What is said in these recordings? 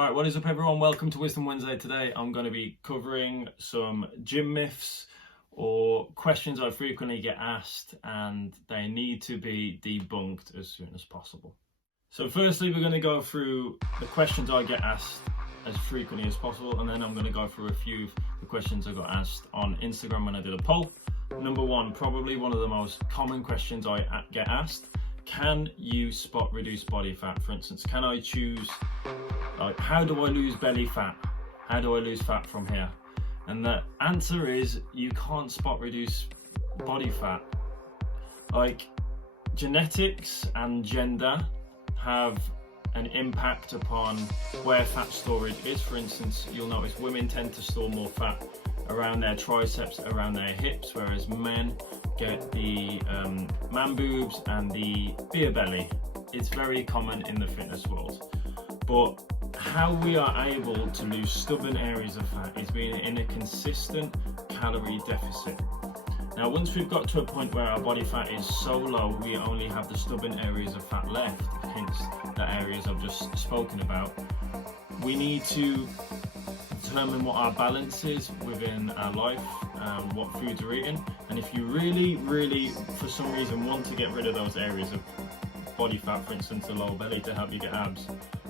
Right, what is up everyone? Welcome to Wisdom Wednesday. Today I'm going to be covering some gym myths or questions I frequently get asked, and they need to be debunked as soon as possible. So firstly, we're going to go through the questions I get asked as frequently as possible, and then I'm going to go through a few of the questions I got asked on Instagram when I did a poll. Number one, probably one of the most common questions I get asked: can you spot reduce body fat? For instance, can I choose, like, how do I lose belly fat? How do I lose fat from here? And the answer is you can't spot reduce body fat. Like, genetics and gender have an impact upon where fat storage is. For instance, you'll notice women tend to store more fat around their triceps, around their hips, whereas men get the man boobs and the beer belly. It's very common in the fitness world. But how we are able to lose stubborn areas of fat is being in a consistent calorie deficit. Now, once we've got to a point where our body fat is so low, we only have the stubborn areas of fat left, hence the areas I've just spoken about, we need to determine what our balance is within our life, what foods we're eating. And if you really, for some reason, want to get rid of those areas of body fat, for instance, the lower belly, to help you get abs,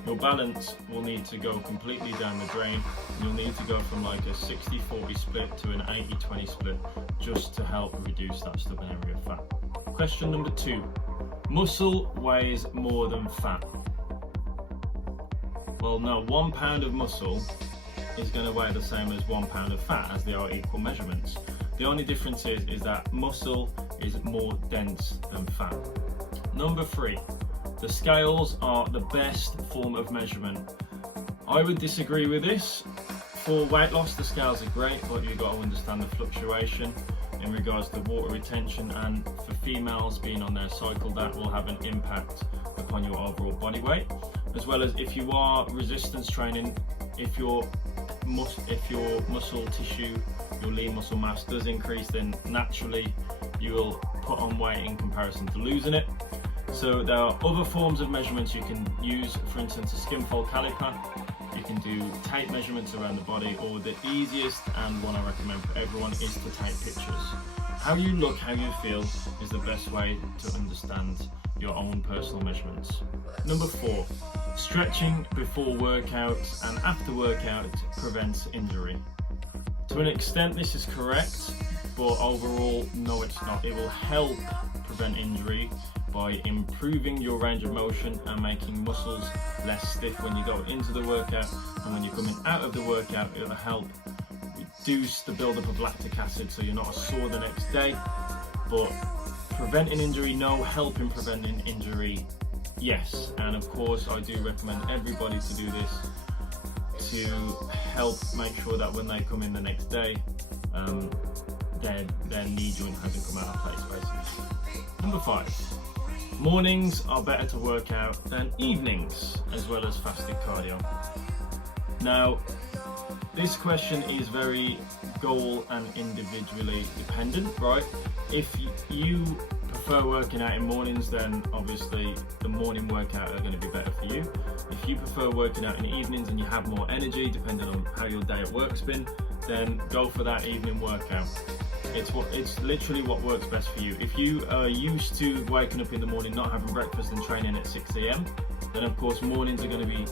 your balance will need to go completely down the drain. You'll need to go from like a 60-40 split to an 80-20 split just to help reduce that stubborn area of fat. Question number two: muscle weighs more than fat. Well, no, 1 pound of muscle is going to weigh the same as 1 pound of fat, as they are equal measurements. The only difference is that muscle is more dense than fat. Number three: the scales are the best form of measurement. I would disagree with this. For weight loss, the scales are great, but you've got to understand the fluctuation in regards to water retention, and for females being on their cycle, that will have an impact upon your overall body weight. As well as if you are resistance training, if your muscle tissue, your lean muscle mass does increase, then naturally you will put on weight in comparison to losing it. So there are other forms of measurements you can use, for instance a skin fold caliper. You can do tape measurements around the body, or the easiest and one I recommend for everyone is to take pictures. How you look, how you feel is the best way to understand your own personal measurements. Number four: stretching before workout and after workout prevents injury. To an extent this is correct, but overall no, it's not. It will help prevent injury by improving your range of motion and making muscles less stiff when you go into the workout, and when you're coming out of the workout, it'll help reduce the buildup of lactic acid so you're not sore the next day. But preventing injury, no. Helping preventing injury, yes. And of course I do recommend everybody to do this to help make sure that when they come in the next day, their knee joint hasn't come out of place, basically. Number five: mornings are better to work out than evenings, as well as fasted cardio. Now, this question is very goal and individually dependent, right? If you prefer working out in mornings, then obviously the morning workout are going to be better for you. If you prefer working out in the evenings and you have more energy, depending on how your day at work's been, then go for that evening workout. It's literally what works best for you. If you are used to waking up in the morning, not having breakfast and training at 6 a.m, then of course mornings are going to be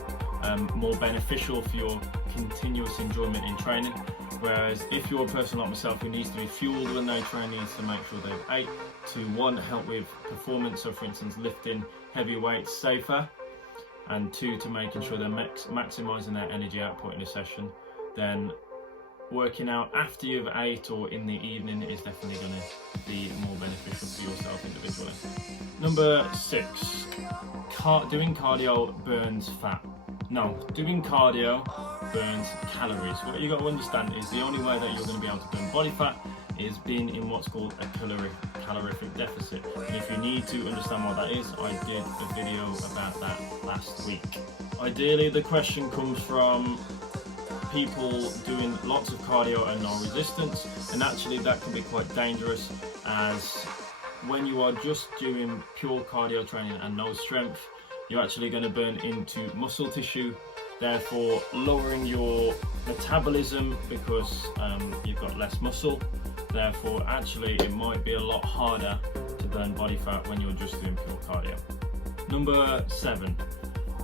more beneficial for your continuous enjoyment in training. Whereas if you're a person like myself who needs to be fueled when they train, needs to make sure they've ate to, one, help with performance, so for instance lifting heavy weights safer, and two, to making sure they're maximising their energy output in a session, then working out after you've ate or in the evening is definitely going to be more beneficial for yourself individually. Number six: doing cardio burns fat. No, doing cardio burns calories. What you got to understand is the only way that you're going to be able to burn body fat is being in what's called a calorific deficit. And if you need to understand what that is, I did a video about that last week. Ideally, the question comes from people doing lots of cardio and no resistance, and actually that can be quite dangerous, as when you are just doing pure cardio training and no strength, you're actually going to burn into muscle tissue, therefore lowering your metabolism because you've got less muscle. Therefore, actually, it might be a lot harder to burn body fat when you're just doing pure cardio. Number 7.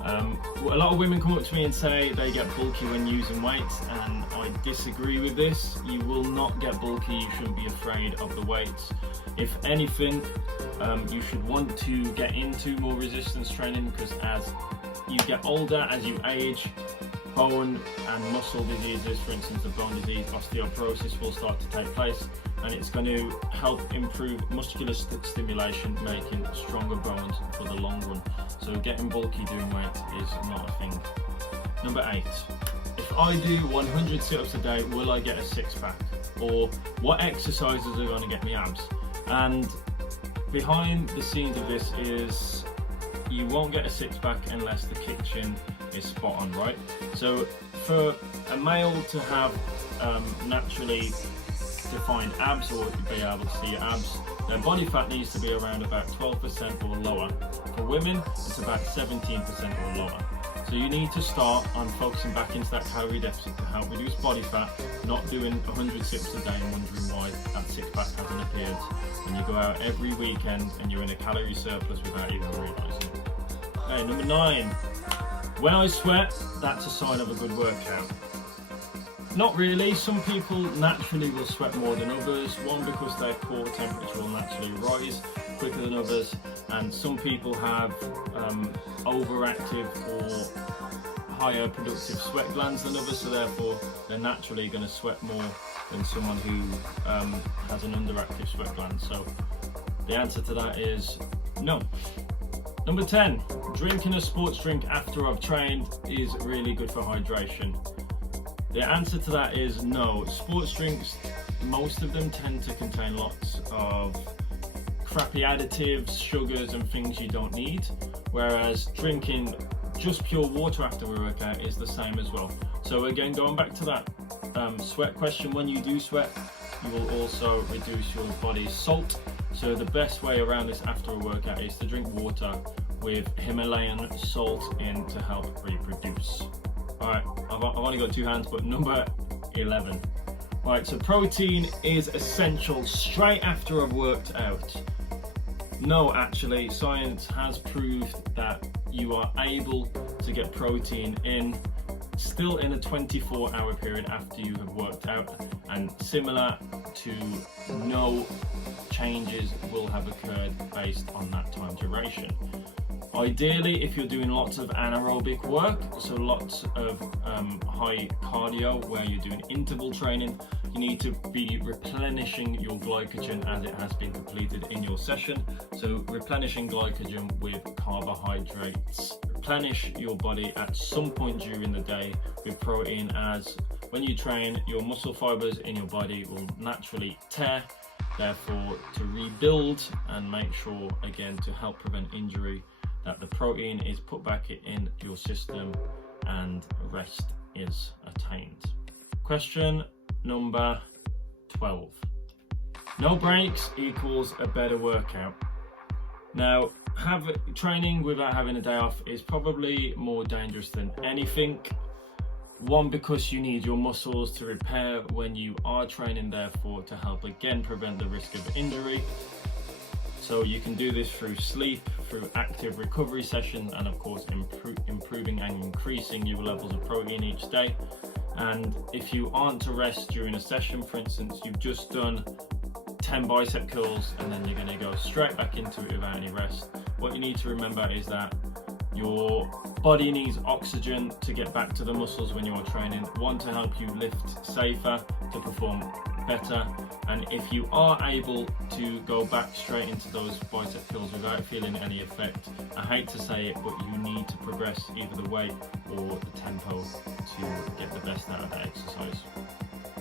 A lot of women come up to me and say they get bulky when using weights, and I disagree with this. You will not get bulky. You shouldn't be afraid of the weights. If anything, you should want to get into more resistance training, because as you get older, as you age, bone and muscle diseases, for instance the bone disease, osteoporosis, will start to take place, and it's going to help improve muscular stimulation, making stronger bones for the long run. So getting bulky doing weights is not a thing. Number 8. If I do 100 sit-ups a day, will I get a six-pack? Or what exercises are going to get me abs? And behind the scenes of this is you won't get a six-pack unless the kitchen is spot on, right? So for a male to have naturally defined abs, or to be able to see your abs, their body fat needs to be around about 12% or lower. For women, it's about 17% or lower. So you need to start on focusing back into that calorie deficit to help reduce body fat, not doing 100 sit-ups a day and wondering why that six-pack hasn't appeared when you go out every weekend and you're in a calorie surplus without even realising. Okay, number 9. When I sweat, that's a sign of a good workout. Not really. Some people naturally will sweat more than others. One, because their core temperature will naturally rise quicker than others, and some people have overactive or higher productive sweat glands than others, so therefore they're naturally going to sweat more than someone who has an underactive sweat gland. So the answer to that is no. Number 10, drinking a sports drink after I've trained is really good for hydration. The answer to that is no. Sports drinks, most of them tend to contain lots of crappy additives, sugars and things you don't need, whereas drinking just pure water after a workout is the same as well. So again, going back to that sweat question, when you do sweat, you will also reduce your body's salt. So the best way around this after a workout is to drink water with Himalayan salt in to help reproduce. Alright, I've only got 2 hands, but number 11. Right, so protein is essential straight after I've worked out. No, actually, science has proved that you are able to get protein in still in a 24-hour period after you have worked out, and similar to no changes will have occurred based on that time duration. Ideally, if you're doing lots of anaerobic work, so lots of high cardio where you're doing interval training, you need to be replenishing your glycogen as it has been completed in your session. So replenishing glycogen with carbohydrates. Replenish your body at some point during the day with protein, as when you train, your muscle fibers in your body will naturally tear. Therefore, to rebuild and make sure, again, to help prevent injury, that the protein is put back in your system and rest is attained. Question number 12. No breaks equals a better workout. Now, training without having a day off is probably more dangerous than anything. One, because you need your muscles to repair when you are training, therefore to help again prevent the risk of injury. So you can do this through sleep, through active recovery sessions, and of course improving and increasing your levels of protein each day. And if you aren't to rest during a session, for instance, you've just done 10 bicep curls and then you're going to go straight back into it without any rest, what you need to remember is that your body needs oxygen to get back to the muscles when you're training. One, to help you lift safer, to perform better, and if you are able to go back straight into those bicep curls without feeling any effect, I hate to say it, but you need to progress either the weight or the tempo to get the best out of that exercise.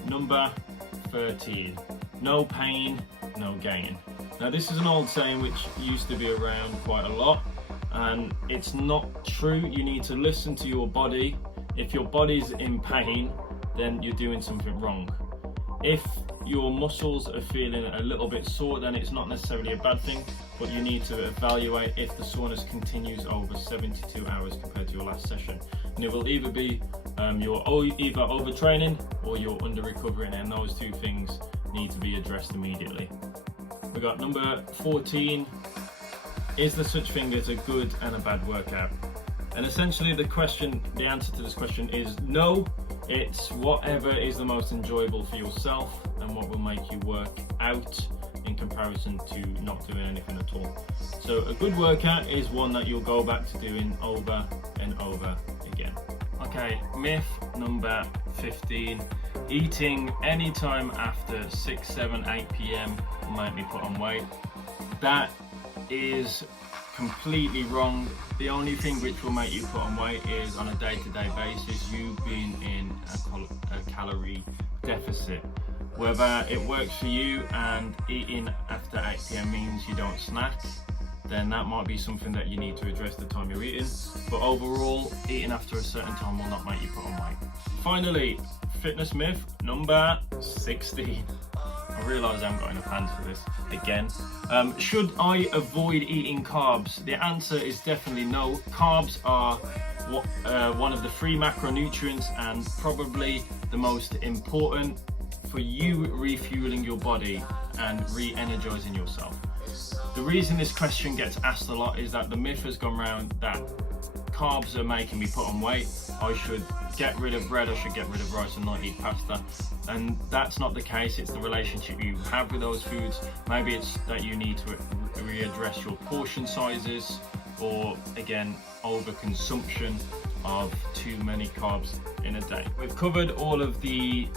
Number 13, no pain, no gain. Now this is an old saying which used to be around quite a lot, and it's not true. You need to listen to your body. If your body's in pain, then you're doing something wrong. If your muscles are feeling a little bit sore, then it's not necessarily a bad thing, but you need to evaluate if the soreness continues over 72 hours compared to your last session. And it will either be you're either overtraining or you're under recovering, and those two things need to be addressed immediately. We got number 14. Is there such thing as a good and a bad workout? And essentially the answer to this question is no. It's whatever is the most enjoyable for yourself and what will make you work out in comparison to not doing anything at all. So a good workout is one that you'll go back to doing over and over again. Okay, myth number 15. Eating anytime after 6, 7, 8 p.m. will make me put on weight. That is completely wrong. The only thing which will make you put on weight is on a day-to-day basis, you being in a calorie deficit. Whether it works for you and eating after 8 p.m. means you don't snack, then that might be something that you need to address the time you're eating. But overall, eating after a certain time will not make you put on weight. Finally, fitness myth number 16. I realise I haven't got enough hands for this again. Should I avoid eating carbs? The answer is definitely no. Carbs are one of the 3 macronutrients and probably the most important for you refueling your body and re-energizing yourself. The reason this question gets asked a lot is that the myth has gone around that carbs are making me put on weight. I should get rid of bread, I should get rid of rice and not eat pasta. And that's not the case. It's the relationship you have with those foods. Maybe it's that you need to readdress your portion sizes, or again, overconsumption of too many carbs in a day. We've covered all of the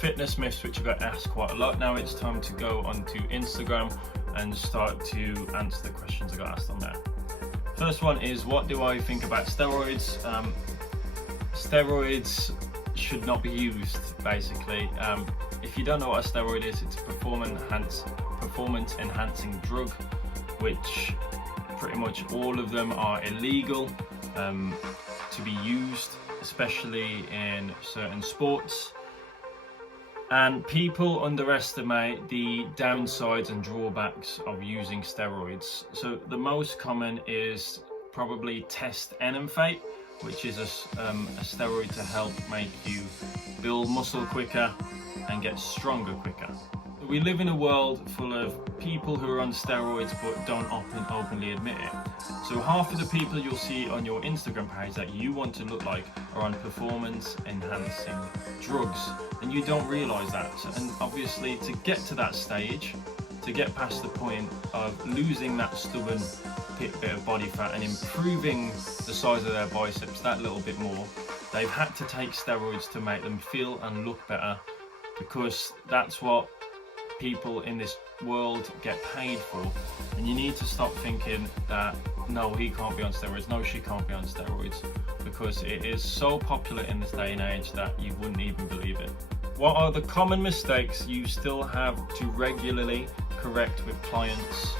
fitness myths which I got asked quite a lot. Now it's time to go onto Instagram and start to answer the questions I got asked on there. First one is, what do I think about steroids? Steroids should not be used, basically. If you don't know what a steroid is, it's a performance enhancing drug, which pretty much all of them are illegal to be used, especially in certain sports. And people underestimate the downsides and drawbacks of using steroids. So the most common is probably test enanthate, which is a steroid to help make you build muscle quicker and get stronger quicker. We live in a world full of people who are on steroids but don't openly admit it. So half of the people you'll see on your Instagram page that you want to look like are on performance enhancing drugs, and you don't realize that. And obviously, to get to that stage, to get past the point of losing that stubborn bit of body fat and improving the size of their biceps that little bit more, they've had to take steroids to make them feel and look better, because that's what people in this world get paid for. And you need to stop thinking that no, he can't be on steroids, no, she can't be on steroids, because it is so popular in this day and age that you wouldn't even believe it. What are the common mistakes you still have to regularly correct with clients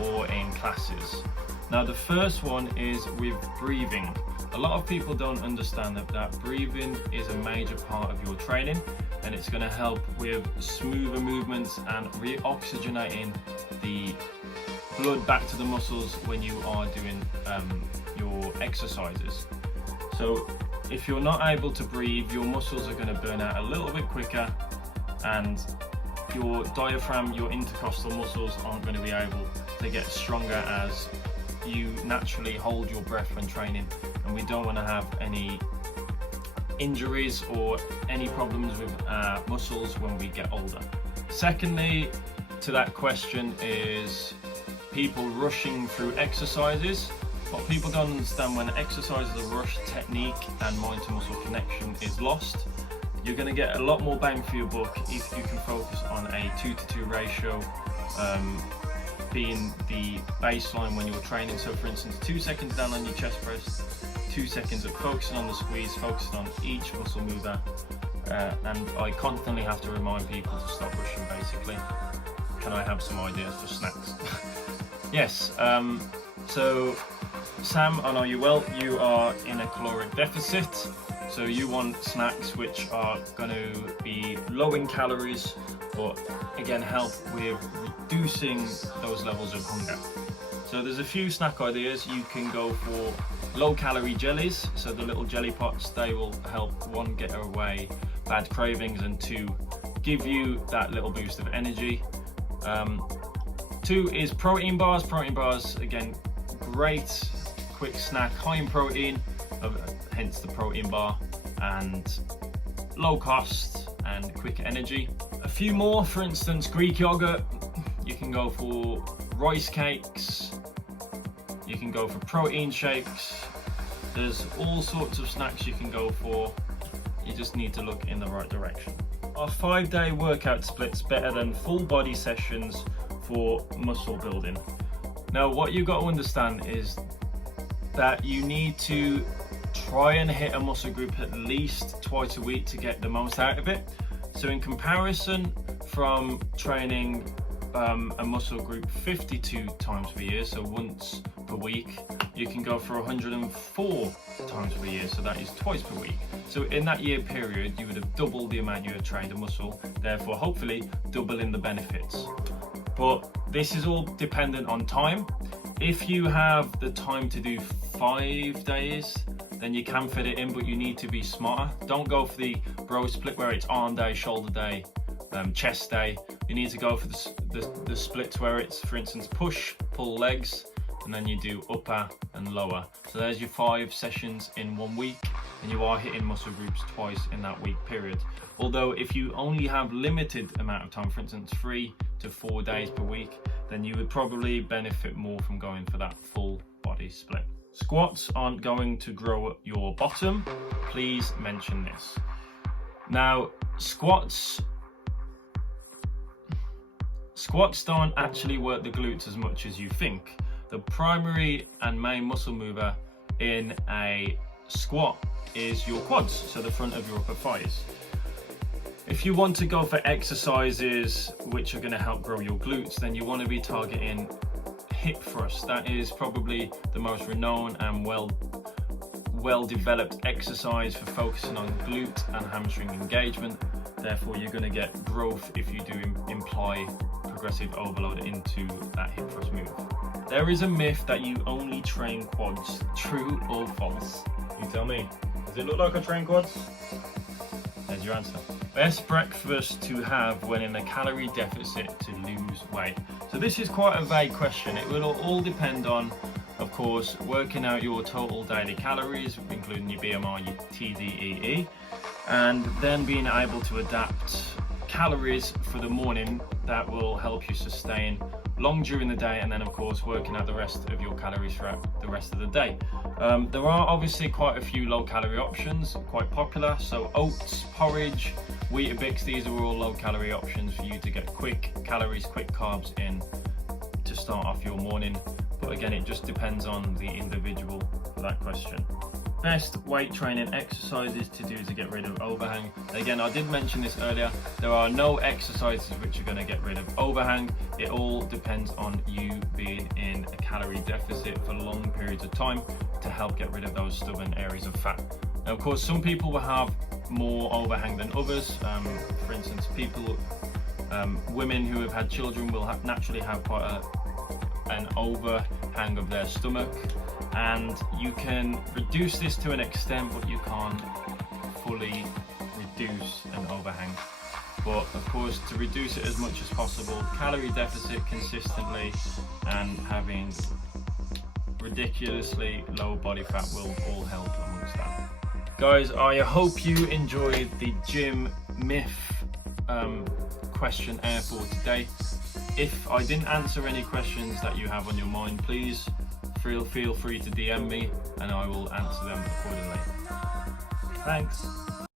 or in classes? Now, the first one is with breathing. A lot of people don't understand that breathing is a major part of your training, and it's going to help with smoother movements and re-oxygenating the blood back to the muscles when you are doing your exercises. So if you're not able to breathe, your muscles are going to burn out a little bit quicker, and your diaphragm, your intercostal muscles aren't going to be able to get stronger as you naturally hold your breath when training, and we don't want to have any injuries or any problems with muscles when we get older. Secondly, to that question is people rushing through exercises. What people don't understand, when exercises are rushed, technique and mind to muscle connection is lost. You're going to get a lot more bang for your buck if you can focus on a 2-to-2 ratio being the baseline when you're training. So for instance, 2 seconds down on your chest press, 2 seconds of focusing on the squeeze, focusing on each muscle mover, and I constantly have to remind people to stop rushing, basically. Can I have some ideas for snacks? Yes, so Sam, I know you well, you are in a caloric deficit, So you want snacks which are going to be low in calories, but again help with reducing those levels of hunger. So there's a few snack ideas. You can go for low calorie jellies. So the little jelly pots, they will help, one, get away bad cravings, and two, give you that little boost of energy. Two is protein bars. Protein bars, again, great quick snack, high in protein, hence the protein bar, and low cost and quick energy. A few more, for instance, Greek yogurt. You can go for rice cakes. You can go for protein shakes. There's all sorts of snacks you can go for. You just need to look in the right direction. Are 5-day workout splits better than full body sessions for muscle building? Now, what you've got to understand is that you need to try and hit a muscle group at least twice a week to get the most out of it. So in comparison, from training a muscle group 52 times per year, so once per week, you can go for 104 times per year, so that is twice per week. So in that year period, you would have doubled the amount you had trained a muscle, therefore hopefully doubling the benefits. But this is all dependent on time. If you have the time to do 5 days, then you can fit it in, but you need to be smarter. Don't go for the bro split where it's arm day, shoulder day, chest day. You need to go for the splits where it's, for instance, push, pull legs, and then you do upper and lower. So there's your 5 sessions in 1 week, and you are hitting muscle groups twice in that week period. Although if you only have limited amount of time, for instance 3 to 4 days per week, then you would probably benefit more from going for that full body split. Squats aren't going to grow your bottom. Please mention this. Now, squats don't actually work the glutes as much as you think. The primary and main muscle mover in a squat is your quads, so the front of your upper thighs. If you want to go for exercises which are going to help grow your glutes, then you want to be targeting hip thrust. That is probably the most renowned and well developed exercise for focusing on glute and hamstring engagement. Therefore, you're going to get growth if you do imply progressive overload into that hip thrust move. There is a myth that you only train quads. True or false? You tell me. Does it look like I train quads? There's your answer. Best breakfast to have when in a calorie deficit to lose weight. So this is quite a vague question. It will all depend on, of course, working out your total daily calories, including your BMR, your TDEE, and then being able to adapt calories for the morning that will help you sustain long during the day, and then of course working out the rest of your calories throughout the rest of the day. There are obviously quite a few low calorie options, quite popular. So oats, porridge, Weetabix, these are all low calorie options for you to get quick calories, quick carbs in to start off your morning. But again, it just depends on the individual for that question. Best weight training exercises to do to get rid of overhang. Again, I did mention this earlier, there are no exercises which are going to get rid of overhang. It all depends on you being in a calorie deficit for long periods of time to help get rid of those stubborn areas of fat. Now, of course, some people will have more overhang than others. For instance, women who have had children will naturally have quite an overhang of their stomach. And you can reduce this to an extent, but you can't fully reduce an overhang. But of course, to reduce it as much as possible, calorie deficit consistently and having ridiculously low body fat will all help amongst that. Guys, I hope you enjoyed the gym myth questionnaire for today. If I didn't answer any questions that you have on your mind, please feel free to DM me and I will answer them accordingly. Thanks.